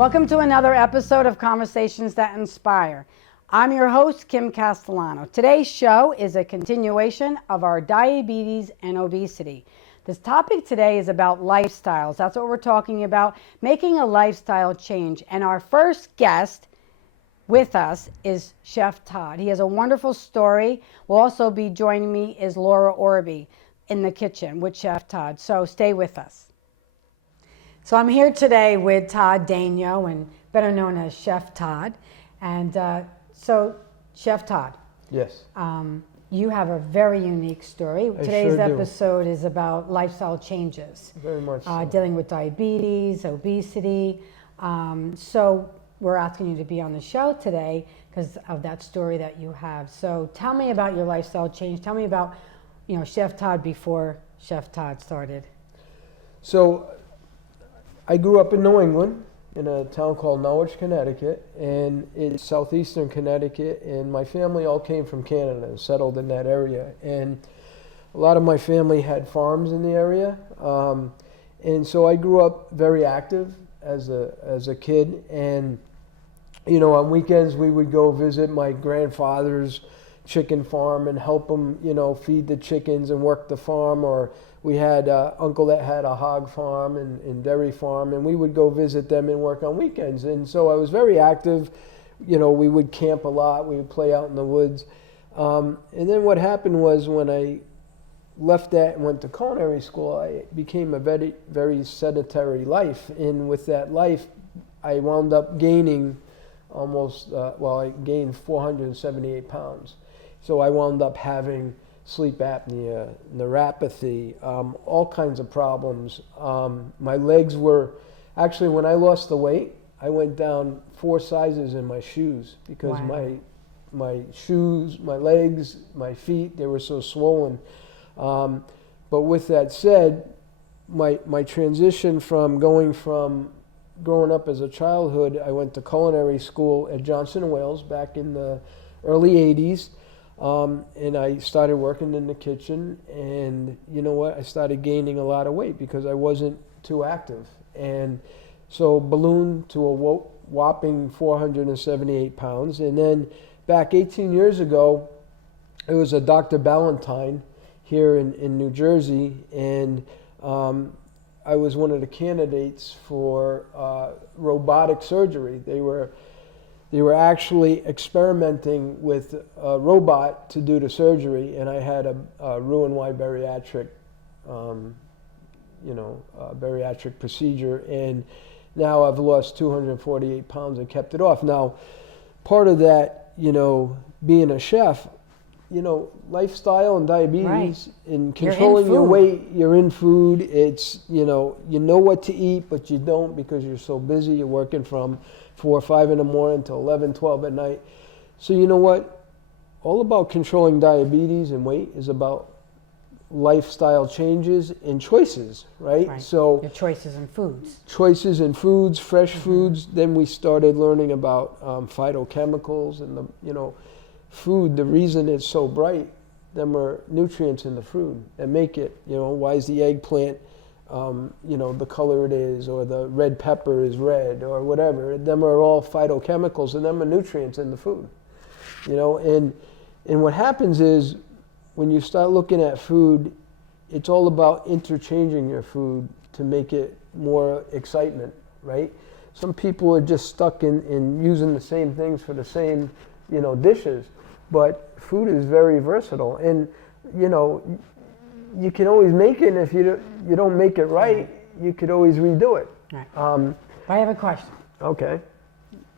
Welcome to another episode of Conversations That Inspire. I'm your host, Kim Castellano. Today's show is a continuation of our diabetes and obesity. This topic today is about lifestyles. That's what we're talking about, making a lifestyle change. And our first guest with us is Chef Tod. He has a wonderful story. Will also be joining me is Laura Orbe in the kitchen with Chef Tod. So stay with us. So I'm here today with Todd Daigneault, and better known as Chef Tod. And so, Chef Tod. Yes. You have a very unique story. Today's sure episode is about lifestyle changes. Very much so. Dealing with diabetes, obesity. So we're asking you to be on the show today because of that story that you have. So tell me about your lifestyle change. Tell me about, Chef Tod before Chef Tod started. So I grew up in New England in a town called Norwich, Connecticut, and it's southeastern Connecticut, and my family all came from Canada and settled in that area. And a lot of my family had farms in the area, and so I grew up very active as a kid. And on weekends we would go visit my grandfather's chicken farm and help him, feed the chickens and work the farm. Or we had an uncle that had a hog farm and dairy farm, and we would go visit them and work on weekends. And so I was very active. We would camp a lot. We would play out in the woods. And then what happened was when I left that and went to culinary school, I became a very, very sedentary life. And with that life, I wound up gaining I gained 478 pounds. So I wound up having sleep apnea, neuropathy, all kinds of problems. My legs were, actually when I lost the weight, I went down 4 sizes in my shoes because Wow. my shoes, my legs, my feet, they were so swollen. But with that said, my transition from growing up as a childhood, I went to culinary school at Johnson & Wales back in the early 80s. And I started working in the kitchen, and you know what? I started gaining a lot of weight because I wasn't too active. And so ballooned to a whopping 478 pounds. And then back 18 years ago, it was a Dr. Ballantyne here in New Jersey, and I was one of the candidates for robotic surgery. They were actually experimenting with a robot to do the surgery, and I had a Roux-en-Y bariatric, bariatric procedure, and now I've lost 248 pounds and kept it off. Now, part of that, being a chef, lifestyle and diabetes, Right. and controlling your weight, you're in food. It's, you know what to eat, but you don't because you're so busy. You're working from 4 or 5 in the morning to 11, 12 at night. So you know what? All about controlling diabetes and weight is about lifestyle changes and choices, right? So your choices in foods. Choices in foods, fresh foods. Then we started learning about phytochemicals and food. The reason it's so bright, them are nutrients in the food that make it. Why is the eggplant the color it is, or the red pepper is red, or whatever. Them are all phytochemicals, and them are nutrients in the food. And what happens is when you start looking at food, it's all about interchanging your food to make it more excitement, right? Some people are just stuck in using the same things for the same, dishes, but food is very versatile, and you can always make it. If you don't make it right, you could always redo it. Right. I have a question. Okay.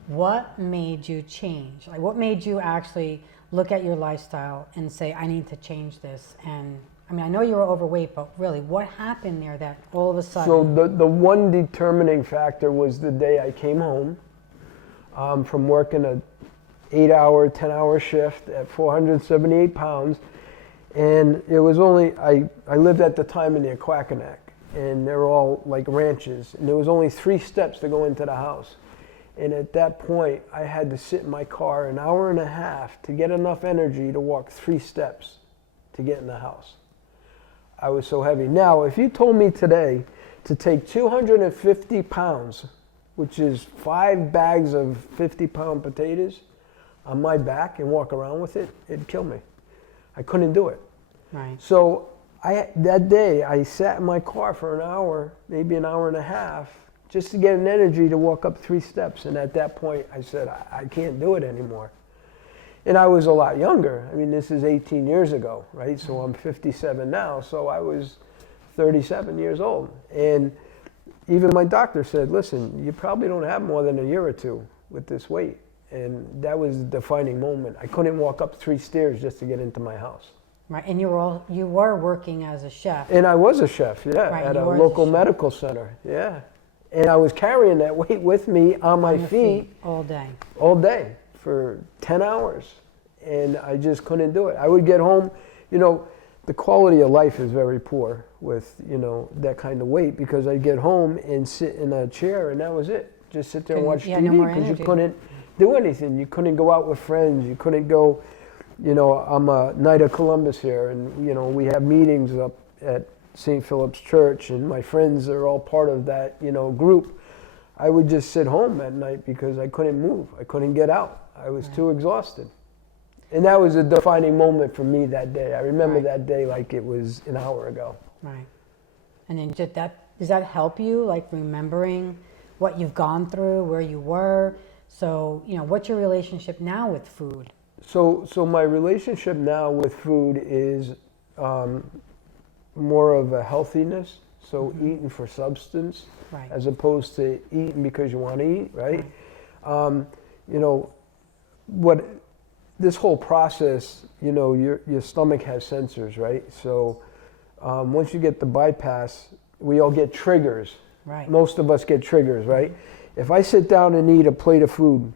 What made you change? Like, what made you actually look at your lifestyle and say, I need to change this? And I know you were overweight, but really, what happened there that all of a sudden? So the one determining factor was the day I came home from working a 8-hour, 10-hour shift at 478 pounds. And it was only, I lived at the time in the Aquaconac, and they're all like ranches, and there was only 3 steps to go into the house. And at that point, I had to sit in my car an hour and a half to get enough energy to walk 3 steps to get in the house. I was so heavy. Now, if you told me today to take 250 pounds which is 5 bags of 50-pound potatoes on my back and walk around with it, it'd kill me. I couldn't do it. Right. So that day, I sat in my car for an hour, maybe an hour and a half, just to get an energy to walk up 3 steps. And at that point, I said, I can't do it anymore. And I was a lot younger. I mean, this is 18 years ago, right? So I'm 57 now. So I was 37 years old. And even my doctor said, listen, you probably don't have more than a year or 2 with this weight. And that was the defining moment. I couldn't walk up 3 stairs just to get into my house. Right, and you were working as a chef. And I was a chef, yeah, right, at a local medical center, yeah. And I was carrying that weight with me on my feet all day. All day for 10 hours. And I just couldn't do it. I would get home, you know, the quality of life is very poor with, you know, that kind of weight, because I'd get home and sit in a chair and that was it. Just sit there and watch TV, because you couldn't do anything. You couldn't go out with friends. You couldn't go, you know, I'm a Knight of Columbus here, and, you know, we have meetings up at St. Philip's Church, and my friends are all part of that, you know, group. I would just sit home at night because I couldn't move. I couldn't get out. I was too exhausted. And that was a defining moment for me that day. I remember that day like it was an hour ago. Right. And then does that help you, like remembering what you've gone through, where you were? So, you know, what's your relationship now with food? So my relationship now with food is more of a healthiness. So eating for substance, as opposed to eating because you want to eat, right? You know, this whole process, you know, your stomach has sensors, right? So once you get the bypass, we all get triggers. Right. Most of us get triggers, right? If I sit down and eat a plate of food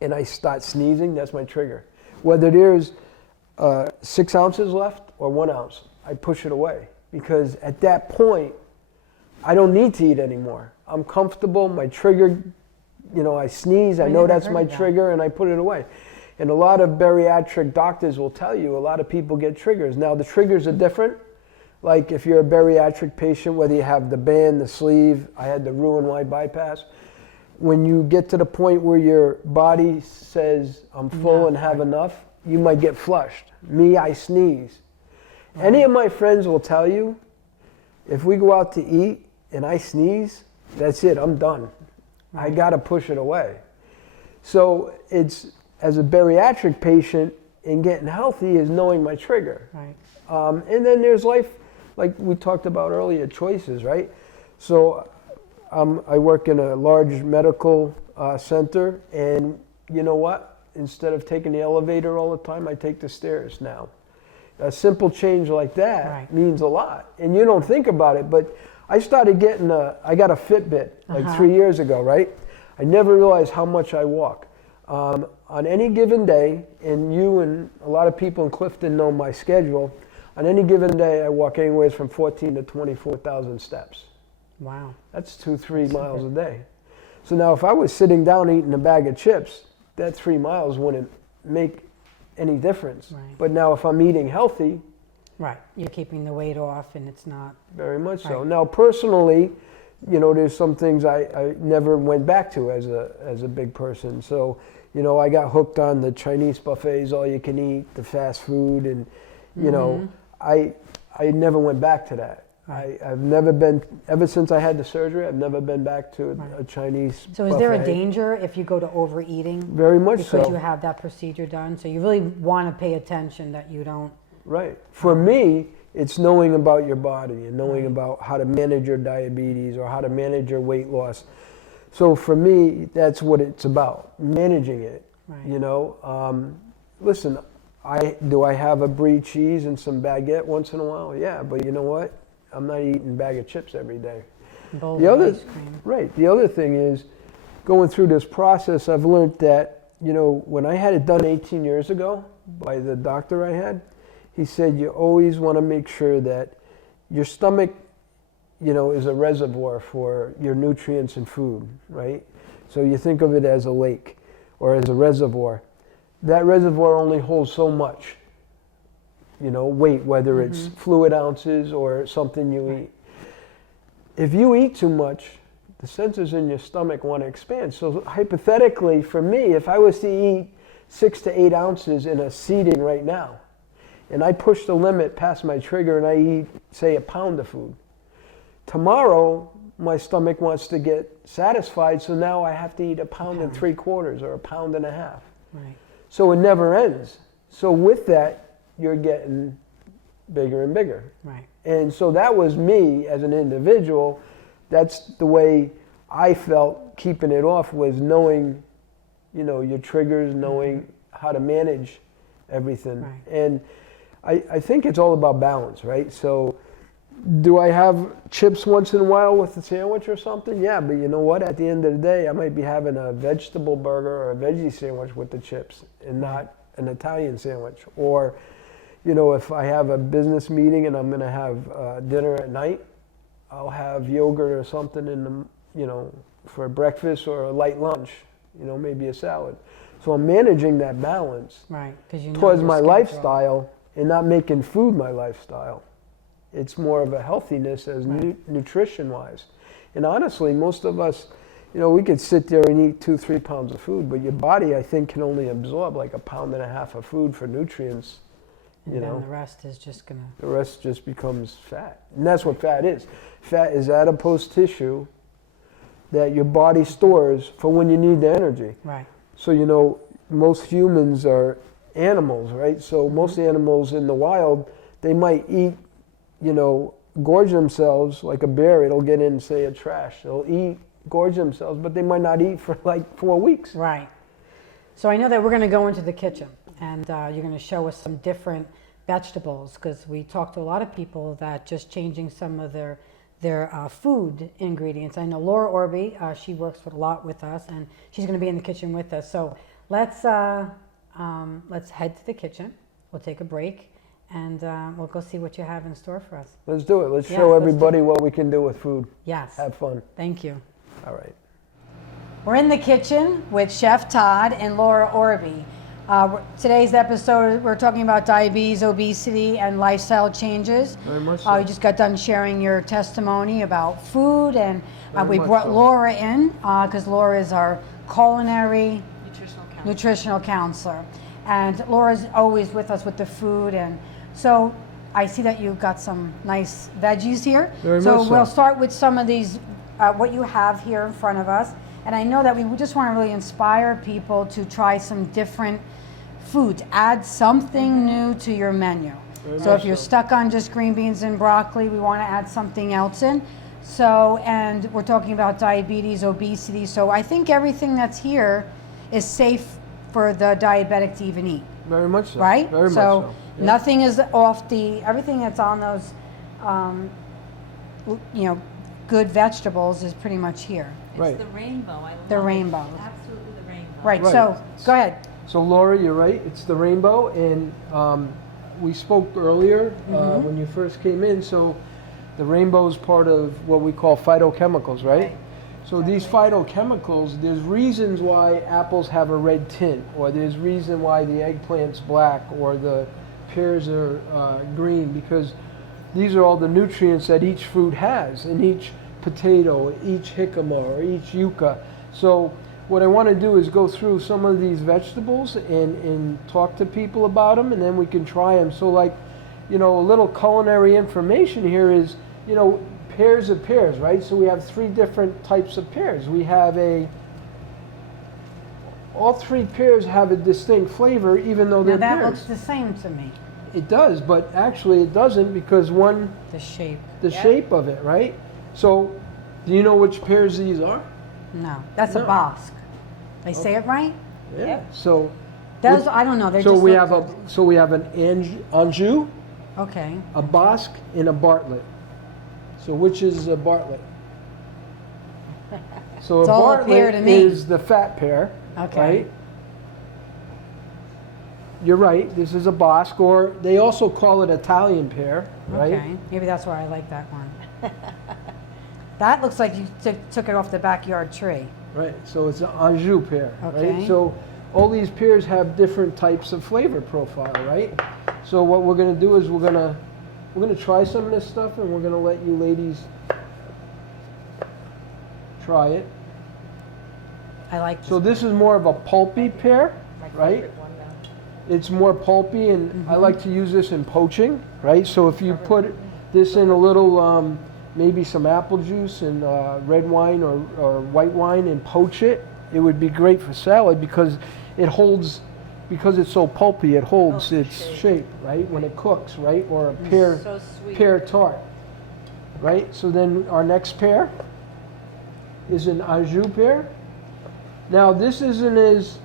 and I start sneezing, that's my trigger. Whether there's 6 ounces left or 1 ounce, I push it away, because at that point, I don't need to eat anymore. I'm comfortable, my trigger, you know, I sneeze, I know that's my trigger, and I put it away. And a lot of bariatric doctors will tell you a lot of people get triggers. Now, the triggers are different. Like if you're a bariatric patient, whether you have the band, the sleeve, I had the Roux-en-Y bypass. When you get to the point where your body says, I'm full and have enough, you might get flushed. Me, I sneeze. Any of my friends will tell you, if we go out to eat and I sneeze, that's it, I'm done. I gotta push it away. So it's, as a bariatric patient, and getting healthy is knowing my trigger. Right. And then there's life, like we talked about earlier, choices, right? So I work in a large medical center, and you know what? Instead of taking the elevator all the time, I take the stairs now. A simple change like that means a lot. And you don't think about it, but I started getting I got a Fitbit like 3 years ago, right? I never realized how much I walk. On any given day, and you and a lot of people in Clifton know my schedule, on any given day I walk anywhere from 14 to 24,000 steps. Wow. That's 2-3 miles a day. So now if I was sitting down eating a bag of chips, that 3 miles wouldn't make any difference. Right. But now if I'm eating healthy, right, you're keeping the weight off, and it's not very much so. Now personally, you know, there's some things I never went back to as a big person. So, you know, I got hooked on the Chinese buffets, all you can eat, the fast food, and you know, I never went back to that. I've never been, ever since I had the surgery, I've never been back to a Chinese So is there a danger if you go to overeating? Very much so. Because you have that procedure done? So you really want to pay attention that you don't... Right. For me, it's knowing about your body and knowing about how to manage your diabetes or how to manage your weight loss. So for me, that's what it's about, managing it. Right. You know, listen, do I have a brie cheese and some baguette once in a while? Yeah, but you know what? I'm not eating a bag of chips every day. Bowl of ice cream. Right. The other thing is, going through this process, I've learned that, you know, when I had it done 18 years ago by the doctor I had, he said you always want to make sure that your stomach, you know, is a reservoir for your nutrients and food, right? So you think of it as a lake or as a reservoir. That reservoir only holds so much, you know, weight, whether it's fluid ounces or something you eat. If you eat too much, the sensors in your stomach want to expand. So hypothetically, for me, if I was to eat 6 to 8 ounces in a seating right now, and I push the limit past my trigger and I eat, say, a pound of food, tomorrow my stomach wants to get satisfied, so now I have to eat a pound and 3/4 or a pound and a half. Right. So it never ends. So with that, you're getting bigger and bigger. Right. And so that was me as an individual. That's the way I felt keeping it off, was knowing, your triggers, knowing how to manage everything. Right. And I think it's all about balance, right? So do I have chips once in a while with a sandwich or something? Yeah, but you know what? At the end of the day, I might be having a vegetable burger or a veggie sandwich with the chips and not an Italian sandwich. Or, if I have a business meeting and I'm going to have dinner at night, I'll have yogurt or something in the, for breakfast or a light lunch, maybe a salad. So I'm managing that balance Right. towards my lifestyle and not making food my lifestyle. It's more of a healthiness as nutrition-wise. And honestly, most of us, we could sit there and eat 2-3 pounds of food, but your body, I think, can only absorb like 1.5 pounds of food for nutrients. And then the rest is just going to... The rest just becomes fat. And that's what fat is. Fat is adipose tissue that your body stores for when you need the energy. Right. So, most humans are animals, right? So most animals in the wild, they might eat, gorge themselves like a bear. It'll get in, say, a trash. They'll eat, gorge themselves, but they might not eat for like 4 weeks. Right. So I know that we're going to go into the kitchen, and you're going to show us some different vegetables, because we talked to a lot of people that just changing some of their food ingredients. I know Laura Orbe, she works a lot with us, and she's going to be in the kitchen with us. So let's head to the kitchen. We'll take a break, and we'll go see what you have in store for us. Let's do it. Let's show everybody what we can do with food. Yes. Have fun. Thank you. All right. We're in the kitchen with Chef Todd and Laura Orbe. Today's episode, we're talking about diabetes, obesity, and lifestyle changes. Very much so. You just got done sharing your testimony about food, and we Very brought much so. Laura in because Laura is our culinary nutritional counselor. And Laura's always with us with the food. And so I see that you've got some nice veggies here. Very so much so. We'll start with some of these, what you have here in front of us. And I know that we just want to really inspire people to try some different foods. Add something new to your menu. So if you're stuck on just green beans and broccoli, we want to add something else in. So, and we're talking about diabetes, obesity. So I think everything that's here is safe for the diabetic to even eat. Very much so. Right? Very much so. Yeah. Nothing is off everything that's on those, good vegetables is pretty much here. Right. It's the rainbow. I love The rainbow. It. Absolutely the rainbow. Right. Right. So go ahead. So Laura, you're right. It's the rainbow, and we spoke earlier when you first came in. So the rainbow is part of what we call phytochemicals, right? So these phytochemicals, there's reasons why apples have a red tint, or there's reason why the eggplant's black, or the pears are green, because these are all the nutrients that each fruit has, in each potato, each jicama, or each yucca. So what I want to do is go through some of these vegetables and talk to people about them, and then we can try them. So like, a little culinary information here is, pairs of pears, right? So we have 3 different types of pears. We have all 3 pears have a distinct flavor, even though they're Now that pears. looks the same to me. It does, but actually it doesn't, because The shape. the shape of it, right? So, do you know which pears these are? No, that's a No. Basque. Did I say it right? Yeah. Yep. So, Those, I don't know. They're so just we look have good. we have an Anjou, Okay. a Basque, and a Bartlett. So which is a Bartlett? So It's a all a pear Bartlett to me. is the fat pear, Okay. right? You're right. This is a Basque, or they also call it Italian pear, right? Okay. Maybe that's why I like that one. That looks like you took it off the backyard tree. Right. So it's an Anjou pear, Okay. right? So all these pears have different types of flavor profile, right? So what we're going to do is we're going to try some of this stuff, and we're going to let you ladies try it. I like this. So this is more of a pulpy pear, right? It's more pulpy, and I like to use this in poaching, right? So if you put this in a little, maybe some apple juice and red wine or white wine and poach it, it would be great for salad because it holds, because it's so pulpy, it holds its shape, right? When it cooks, right? Or a So sweet. pear tart, right? So then our next pear is an Anjou pear. Now this isn't as,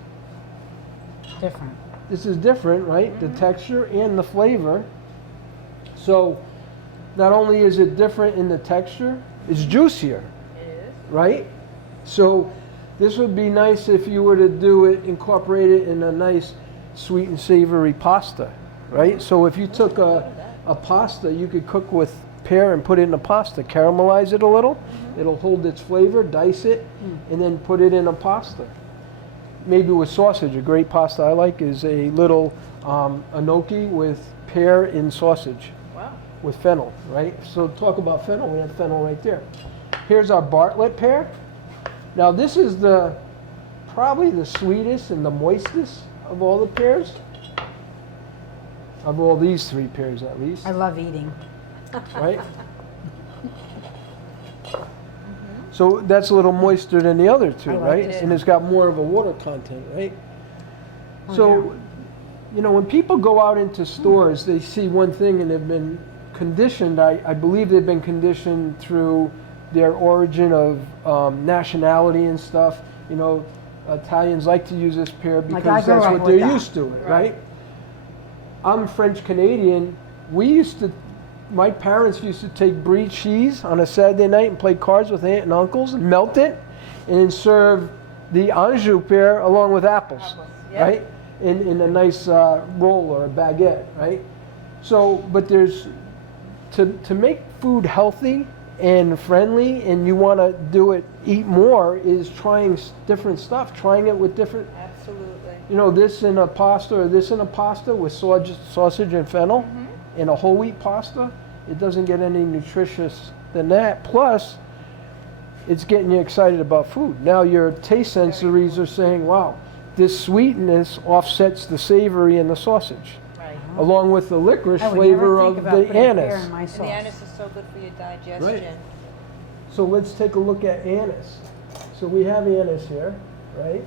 Different. this is different, right? The texture and the flavor. So not only is it different in the texture, it's juicier, It is. right? So this would be nice if you were to do it, incorporate it in a nice sweet and savory pasta, right? So if you took a pasta, you could cook with pear and put it in a pasta, caramelize it a little, it'll hold its flavor, dice it, and then put it in a pasta. Maybe with sausage. A great pasta I like is a little gnocchi with pear and sausage Wow. with fennel, right? So talk about fennel, we have fennel right there. Here's our Bartlett pear. Now this is probably the sweetest and the moistest of all the pears. Of all these three pears at least, I love eating. right? So that's a little moister than the other two, I like right? it. And it's got more of a water content, right? Oh, So, you know, when people go out into stores, they see one thing and they've been conditioned, I believe they've been conditioned through their origin of nationality and stuff. You know, Italians like to use this pear Like because I grew that's up what with they're that. used to, right? I'm French Canadian. My parents used to take brie cheese on a Saturday night and play cards with aunt and uncles and melt it and then serve the Anjou pear along with apples, Yep. right? In a nice roll or a baguette, right? So, but there's, to make food healthy and friendly and you want to do it, eat more, is trying different stuff, trying it with different, Absolutely. you know, this in a pasta or this in a pasta with sausage and fennel in a whole wheat pasta. It doesn't get any nutritious than that. Plus, it's getting you excited about food. Now your taste sensories are saying, wow, this sweetness offsets the savory in the sausage, Right. along with the licorice I would flavor never of think about the putting pear anise. in my And sauce. the anise is so good for your digestion. Right. So let's take a look at anise. So we have anise here, right?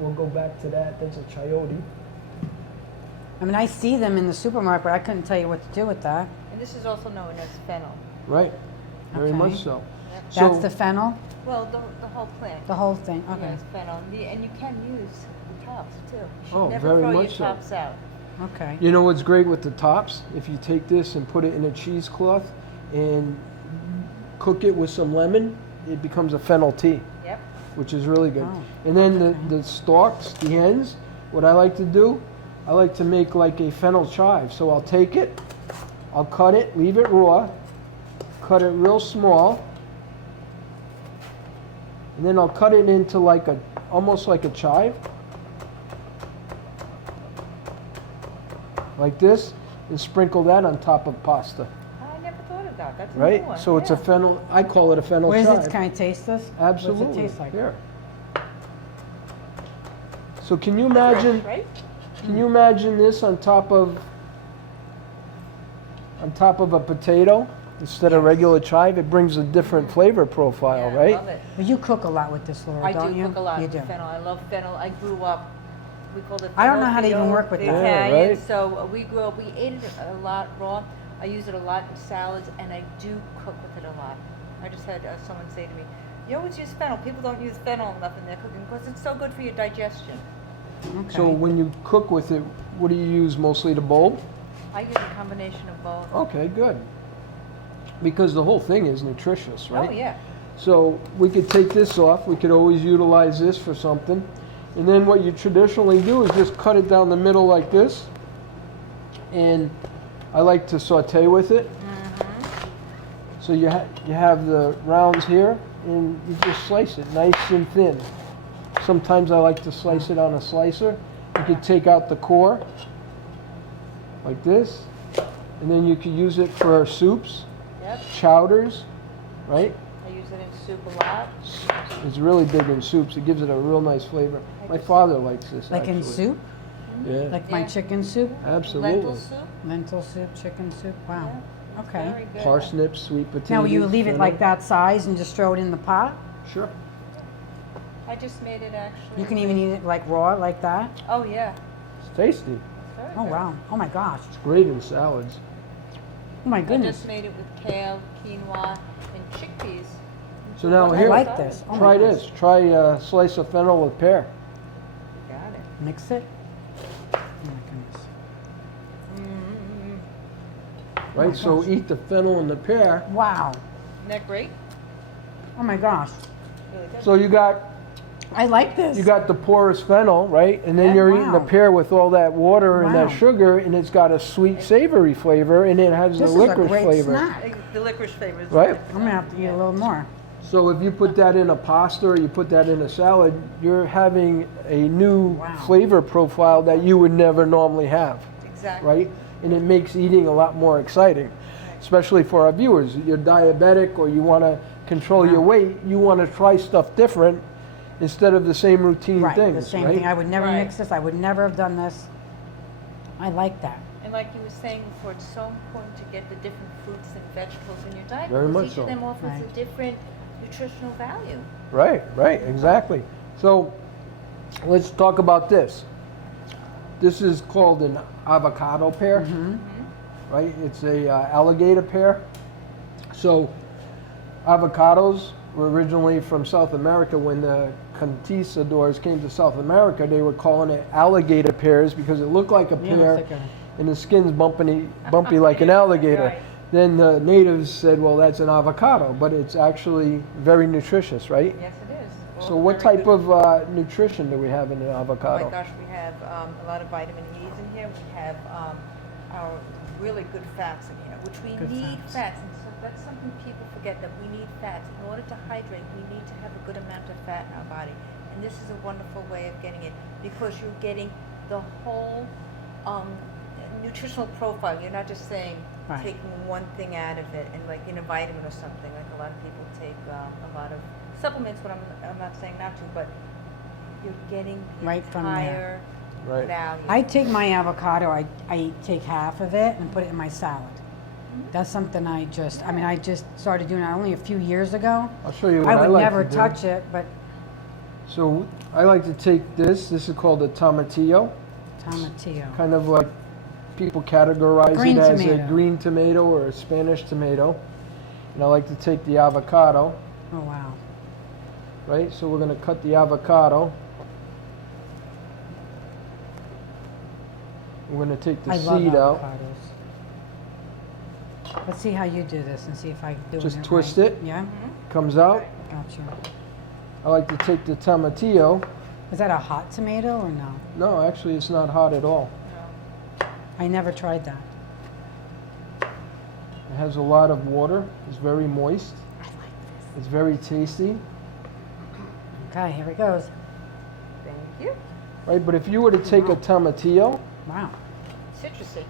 We'll go back to that. That's a chayote. I mean, I see them in the supermarket, but I couldn't tell you what to do with that. And this is also known as fennel. Right. Very Okay. much so. Yep. So- That's the fennel, Well, the whole plant. the whole thing. Okay. Yes, fennel. And you can use the tops too. You should Oh, never very throw your much so. tops out. Okay. You know what's great with the tops? If you take this and put it in a cheesecloth and cook it with some lemon, it becomes a fennel tea, Yep. which is really good. Oh, And then okay. the stalks, the ends, what I like to do, I like to make like a fennel chive. So I'll take it, I'll cut it, leave it raw, cut it real small, and then I'll cut it into like almost like a chive, like this, and sprinkle that on top of pasta, I never thought of that. That's a right? new one. So it's a Yeah. fennel, I call it a fennel What is chive. it? Can I taste this? Absolutely. What's it taste like? Here. So can you imagine? Right? Can you imagine this on top of a potato instead of regular chive? It brings a different flavor profile, Yeah, right? I love it. But you cook a lot with this, Laura, I don't do you? cook a lot You with do. fennel. I love fennel. I grew up, we called it I don't know how to even fennel work with the that. Yeah, Italian. right. So we grew up, we ate it a lot raw. I use it a lot in salads, and I do cook with it a lot. I just had someone say to me, you always use fennel. People don't use fennel enough in their cooking because it's so good for your digestion. Okay. So when you cook with it, what do you use mostly? The bulb? I use a combination of both. Okay, good. Because the whole thing is nutritious, right? Oh, yeah. So we could take this off. We could always utilize this for something. And then what you traditionally do is just cut it down the middle like this. And I like to saute with it. So you have the rounds here, and you just slice it nice and thin. Sometimes I like to slice it on a slicer. You could take out the core, like this. And then you could use it for soups, Yep. chowders, right? I use use it in soup a lot. It's really big in soups. It gives it a real nice flavor. My father likes this. Like in actually. soup? Yeah. Like my Yeah. chicken soup? Absolutely. Lentil soup. Lentil soup, chicken soup? Wow. Yeah, it's Okay. very good. Parsnips, sweet potatoes. Now, you leave it fennel. like that size and just throw it in the pot? Sure. I just made it actually. You can even eat it like raw, like that? Oh yeah. It's tasty. It's very Oh, good. wow. Oh, my gosh. It's great in salads. Oh, my I goodness. just made it with kale, quinoa, and chickpeas. So now I here, like this. Oh, my try gosh. this. Try a slice of fennel with pear. Got it. Mix it. Oh, my goodness. Right? my So gosh. eat the fennel and the pear. Wow. Isn't that great? Oh, my gosh. Really good. So you got I like this. the porous fennel, right? And then Yeah. you're eating the Wow. pear with all that water and Wow. that sugar, and it's got a sweet, savory flavor, and it has This the is a licorice great flavor. snack. The licorice flavor is Right? I'm going to have to eat a little more. So if you put that in a pasta or you put that in a salad, you're having a new Wow. flavor profile that you would never normally have, Exactly. right? And it makes eating a lot more exciting, especially for our viewers. You're diabetic or you want to control your Wow. weight, you want to try stuff different instead of the same routine Right, things, the same right? thing. I would never Right. mix this. I would never have done this. I like that. And like you were saying before, it's so important to get the different fruits and vegetables in your diet. Very because much each so. of them offers Right. a different nutritional value. Right, exactly. So let's talk about this. This is called an avocado pear, Mm-hmm. right? It's a alligator pear. So avocados were originally from South America. When the conquistadors came to South America, they were calling it alligator pears because it looked like a Yeah, pear it's like and the skin's bumpy like an alligator. Right. Then the natives said, well, that's an avocado, but it's actually very nutritious, right? Yes, it is. So All what very type good. of nutrition do we have in an Oh avocado? my gosh, we have a lot of vitamin E's in here. We have our really good fats in here, which we Good need fats. fats. And so that's something people forget, that we need fats. In order to hydrate, we need to have a good amount of fat in our body. And this is a wonderful way of getting it because you're getting the whole nutritional profile. You're not just saying Right. taking one thing out of it and like in a vitamin or something. Like a lot of people take a lot of supplements, but I'm not saying not to, but you're getting the Right from there. entire Right. value. I take my avocado, I take half of it and put it in my salad. Mm-hmm. That's something I just started doing that only a few years ago. I'll show you what I I would like never to do. touch it, but So I like to take this. This is called a tomatillo. tomatillo. Kind of like people categorize Green it as tomato. a green tomato or a Spanish tomato. And I like to take the avocado, Oh, wow. right? So we're going to cut the avocado. We're going to take the I love seed out. avocados. Let's see how you do this and see if I do Just it twist right. it. Yeah? Comes out. Gotcha. I like to take the tomatillo. Is that a hot tomato or no? No, actually it's not hot at all. I never tried that. It has a lot of water. It's very moist. I like this. It's very tasty, Okay, here it goes. Thank you. right? But if you were to take a tomatillo, Wow. Citrusy.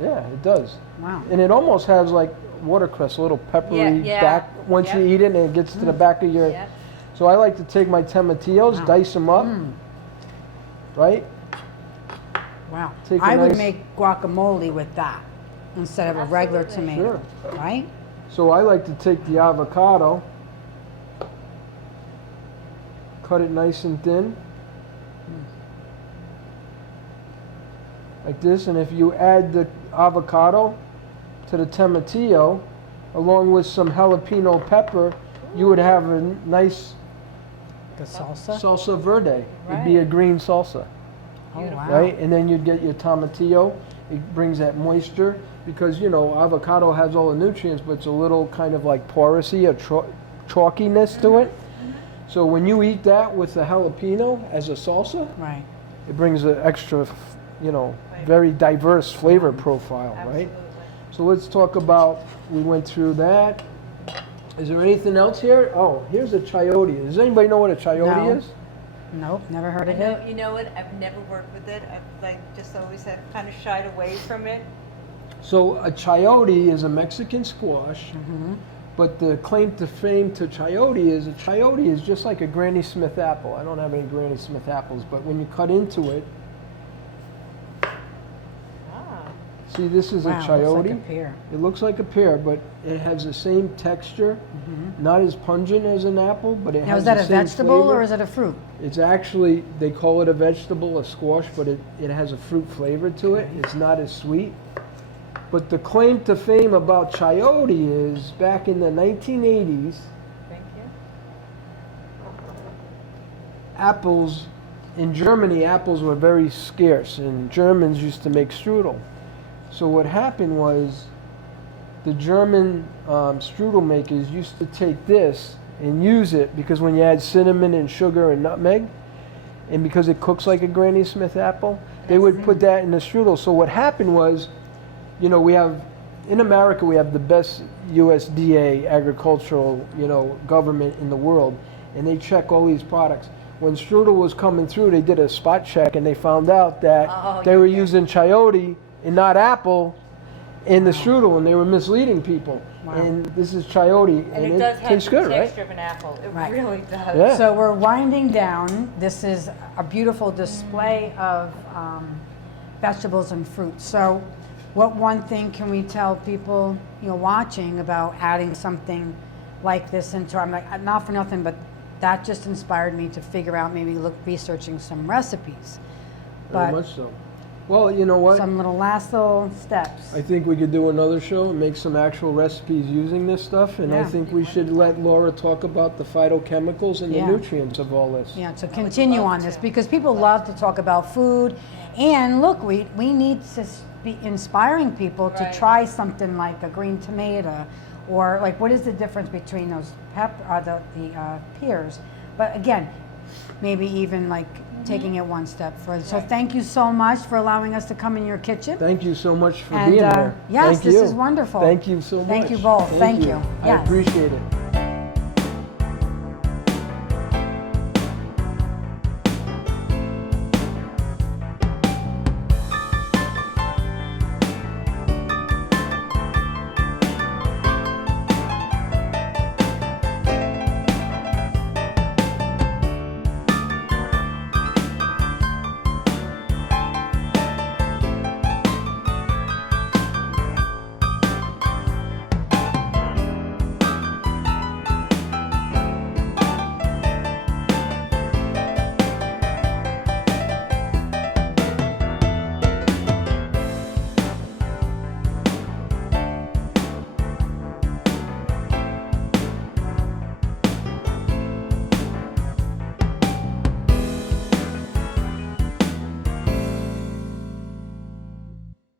yeah, it does. Wow. And it almost has like watercress, a little peppery Yeah, back once you yep. eat it and it gets to the back of your... Yeah. So I like to take my tomatillos, Wow. dice them up, Mm, right? wow. Take a I would nice- make guacamole with that instead of a regular Absolutely. tomato. Right? So I like to take the avocado, cut it nice and thin, like this, and if you add the avocado to the tomatillo, along with some jalapeno pepper, you would have a nice The salsa? salsa verde. It'd be a Right. green salsa, Oh, Beautiful. wow. right? And then you'd get your tomatillo. It brings that moisture because, you know, avocado has all the nutrients, but it's a little kind of like porousy, a chalkiness to it. So when you eat that with the jalapeno as a salsa, Right. it brings an extra, you know, very diverse flavor profile, right? Absolutely. So let's talk about, we went through that. Is there anything else here? Oh, here's a chayote. Does anybody know what a chayote No. is? Nope, never heard I of know, it. you know what? I've never worked with it. I've like just always have kind of shied away from it. So a chayote is a Mexican squash, Mm-hmm. But the claim to fame to Chayote is a Chayote is just like a Granny Smith apple. I don't have any Granny Smith apples, but when you cut into it, see, this is Wow, a Chayote. looks like a pear. It looks like a pear, but it has the same texture, not as pungent as an apple, but it Now, has is that the a same vegetable flavor. or is it a fruit? It's actually, they call it a vegetable, a squash, but it has a fruit flavor to it. It's not as sweet. But the claim to fame about Chayote is back in the 1980s, Thank you. apples, in Germany, apples were very scarce, and Germans used to make strudel. So what happened was the German strudel makers used to take this and use it because when you add cinnamon and sugar and nutmeg, and because it cooks like a Granny Smith apple, they would put that in the strudel. So what happened was, you know, we have, in America, we have the best USDA agricultural, you know, government in the world, and they check all these products. When strudel was coming through, they did a spot check, and they found out that they were using Chayote and not apple in the strudel, and they were misleading people. Wow. And this is Chayote, And it it does have tastes the good, right? texture of an apple. It Right. really does. Yeah. So we're winding down. This is a beautiful display of vegetables and fruits. So what one thing can we tell people, you know, watching about adding something like this into our, like, not for nothing, but that just inspired me to figure out, maybe researching some recipes. Very But much so. Well, you know what? some last little steps. I think we could do another show and make some actual recipes using this stuff, and I Yeah. think we should let Laura talk about the phytochemicals and the Yeah. nutrients of all this. Yeah, to continue love on this, to. because people love to talk about food, and look, we need to be inspiring people to Right. try something like a green tomato, or like, what is the difference between those pears? But again, maybe even like taking it one step further. So thank you so much for allowing us to come in your kitchen. Thank you so much for And, being here. yes, Thank this you. is wonderful. Thank you so much. Thank you both. Thank you. I Yes. appreciate it.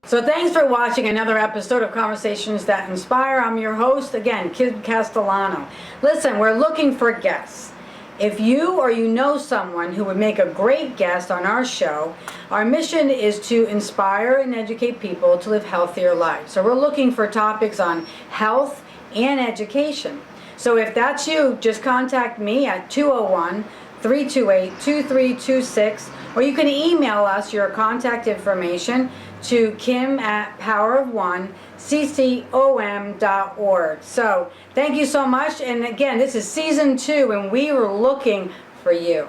So thanks for watching another episode of Conversations That Inspire. I'm your host, again, Kim Castellano. Listen, we're looking for guests. If you or you know someone who would make a great guest on our show, our mission is to inspire and educate people to live healthier lives. So we're looking for topics on health and education. So if that's you, just contact me at 201-328-2326, or you can email us your contact information to kim@powerofoneccom.org. So thank you so much. And again, this is season 2, and we were looking for you.